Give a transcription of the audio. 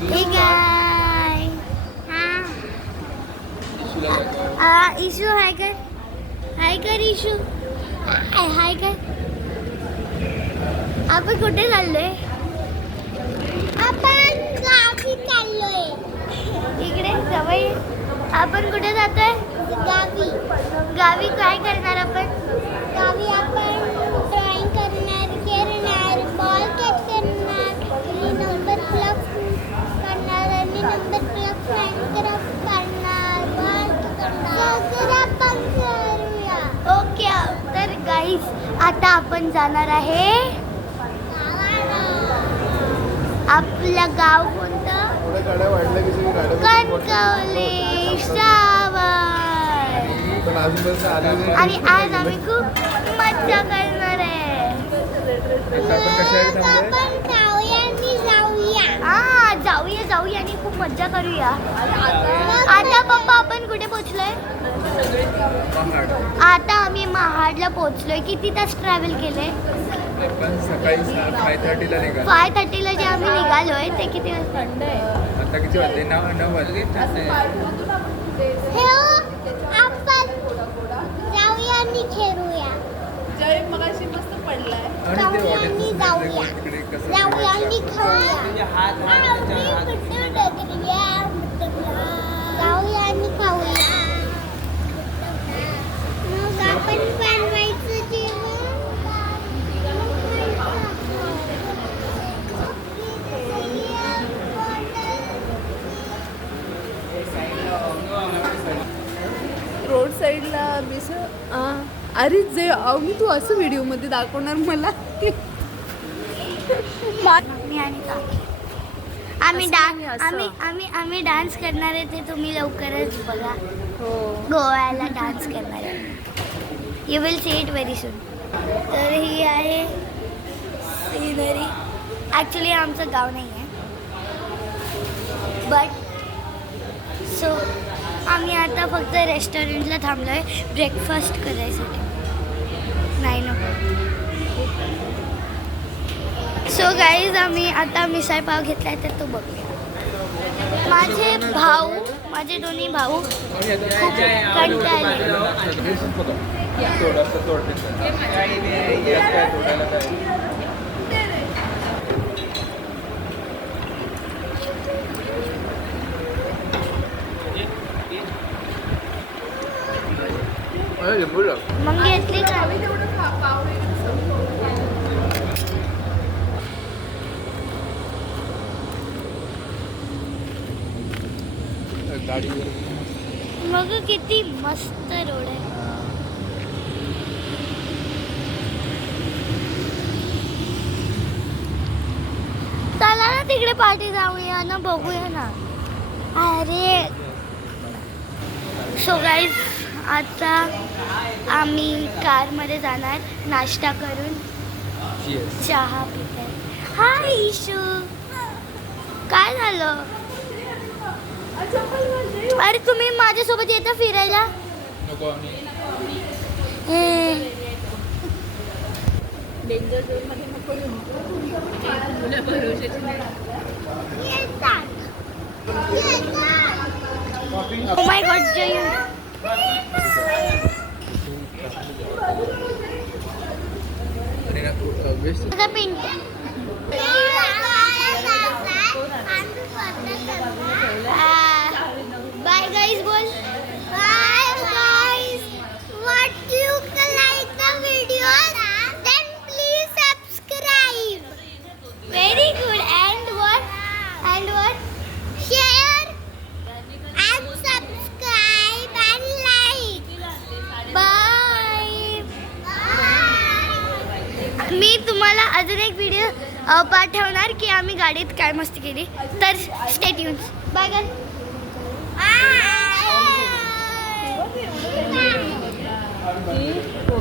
हे काय इशू हाय कर इशू हाय कर. आपण कुठे चाललोय? आपण गावी चाललोय. इकडे जवळ. आपण कुठे जातोय? गावी. गावी काय करणार आपण? गावी आपण ड्रॉइंग करणार बॉल कॅच करणार आणि नंबर प्लग करणार आणि नंबर प्लग करणार ओके. तर गाईस आता आपण जाणार आहे. आपलं गाव कोणतं? कणकवली आणि आज आम्ही खूप मज्जा करणार आहे. जाऊया आणि खूप मज्जा करूया. आता पप्पा आपण कुठे पोहोचलोय? आता आम्ही महाडला पोहोचलोय. किती तास ट्रॅव्हल केले? आपण सकाळी 5:30ला निघालो. 5:30ला जे आम्ही निघालोय ते किती वाजता? आता किती वाजले? 9 वाजले. आपण जाऊया आणि खेळूया. मगाशी मस्त पडलाय. जाऊया आणि खाऊया. जाऊया आणि खाऊया. मग आपण बनवायचं जेवण. रोड साईडला अरे जे मी तू असं व्हिडिओ मध्ये दाखवणार मला. मी आणि काकी आम्ही डान्स करणार आहे. ते तुम्ही लवकरच बघा. गोव्याला डान्स करणार आहे. You will see it very soon. तर ही आहे सीनरी. ॲक्च्युली आमचं गाव नाही आहे बट सो आम्ही आता फक्त रेस्टॉरंटला थांबलो आहे ब्रेकफास्ट करायसाठी. नाही नको. सो गाईज आम्ही आता मिसळ पाव घेतलाय तर तो बघूया. माझे दोन्ही भाऊ खूप कंटाळले. मग घेतली का? मग किती मस्त रोड आहे. चला ना तिकडे पार्टी जाऊया ना. बघूया ना. अरे सो गाईज आता आम्ही कारमध्ये जाणार नाश्ता करून. चहा पिते. हाय इशू. काय झालं? अरे तुम्ही माझ्यासोबत येता फिरायला? डेंजर झोन मध्ये नको Oh my God, Jayu. Bye guys, बोल. Bye guys. What you like the video? Then please subscribe. Very good. And what? Share and subscribe and like. Bye. मी तुम्हाला अजून एक व्हिडिओ पाठवणार की आम्ही गाडीत काय मस्ती केली. तर स्टे ट्यून्ड. Bye guys.